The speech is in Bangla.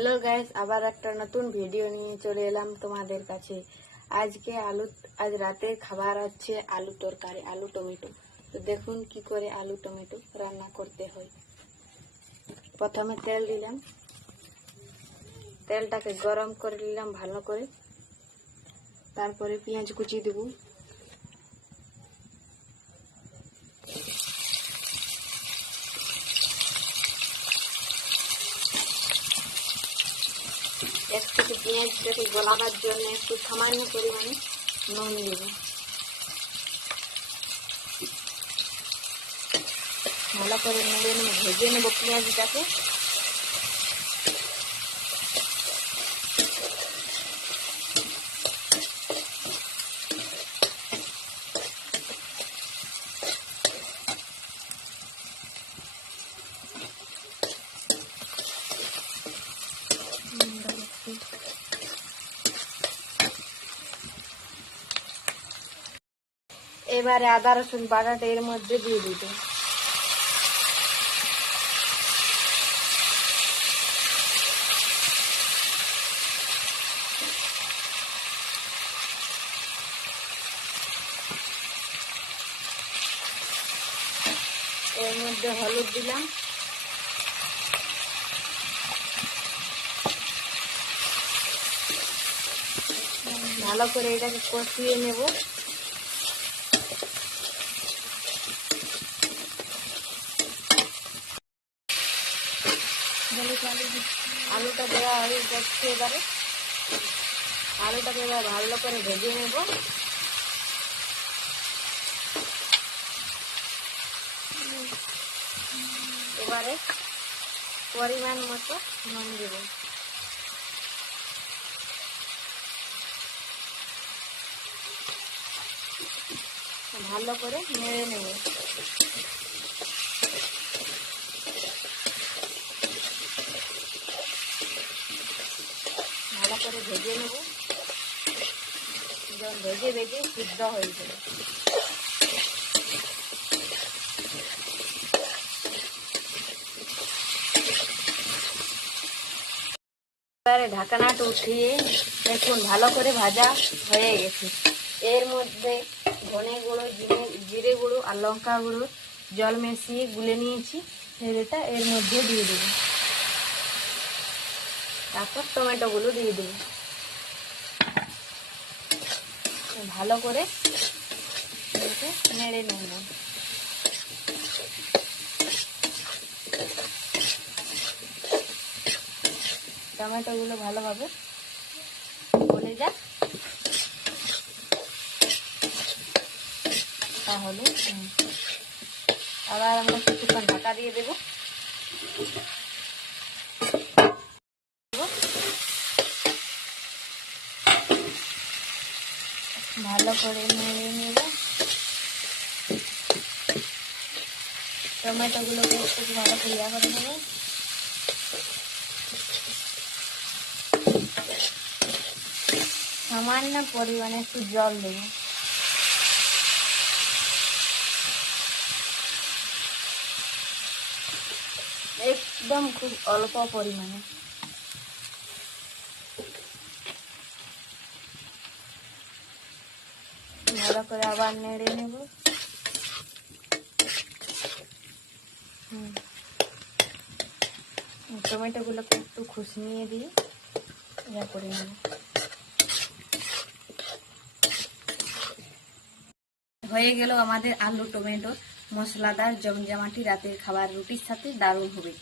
হ্যালো গাইস, আবার একটা নতুন ভিডিও নিয়ে চলে এলাম তোমাদের কাছে। আজ রাতের খাবার আছে আলু তরকারি, আলু টমেটো। তো দেখুন কি করে আলু টমেটো রান্না করতে হয়। প্রথমে তেল দিলাম, তেলটাকে গরম করে নিলাম ভালো করে। তারপরে পেঁয়াজ কুচি দেব, একটু পেঁয়াজটাকে গলাবার জন্য একটু সামান্য পরিমাণে নুন দেব। ভালো করে নেড়ে ভেজে নেব পেঁয়াজটাকে। এবারে আদা রসুন বাটাটা এর মধ্যে দিয়ে দিতে, এর মধ্যে হলুদ দিলাম, ভালো করে এটাকে কষিয়ে নেব। আলুটা দেওয়া হয়ে যাচ্ছে, এবারে আলুটাকে এবার ভালো করে ভেজে নেব। এবারে পরিমাণ মতো নুন দেব, ভালো করে নেড়ে নেব। ভালো করে ভেজে নেব, যখন ভেজে ভেজে সিদ্ধ হয়ে যাবে। এবারে ঢাকনাটা উঠিয়ে দেখুন ভালো করে ভাজা হয়ে গেছে। এর মধ্যে ধনে গুঁড়ো, জিরে গুঁড়ো আর লঙ্কা গুঁড়ো জল মিশিয়ে গুলে নিয়েছি, এটা এর মধ্যে দিয়ে দেব। তারপর টমেটোগুলো দিয়ে দেব। ভালো করে নেড়ে নেব। টমেটোগুলো ভালোভাবে গলে যাক, তাহলে আবার আমরা কিছুক্ষণ ঢাকা দিয়ে দেব। ভালো করে নেড়ে নেব। টমেটোগুলোকে একটু ভালো করে করে নেব। সামান্য পরিমাণে একটু জল দেব। একদম খুব অল্প পরিমাণে। ভালো করে আবার নেড়ে নেব। টমেটোগুলোকে একটু খুশমিয়ে দিয়ে ইয়া করে নেব। হয়ে গেল আমাদের আলু টমেটো মশলাদার জমজমাটি রাতের খাবার। রুটির সাথে দারুণ হবে।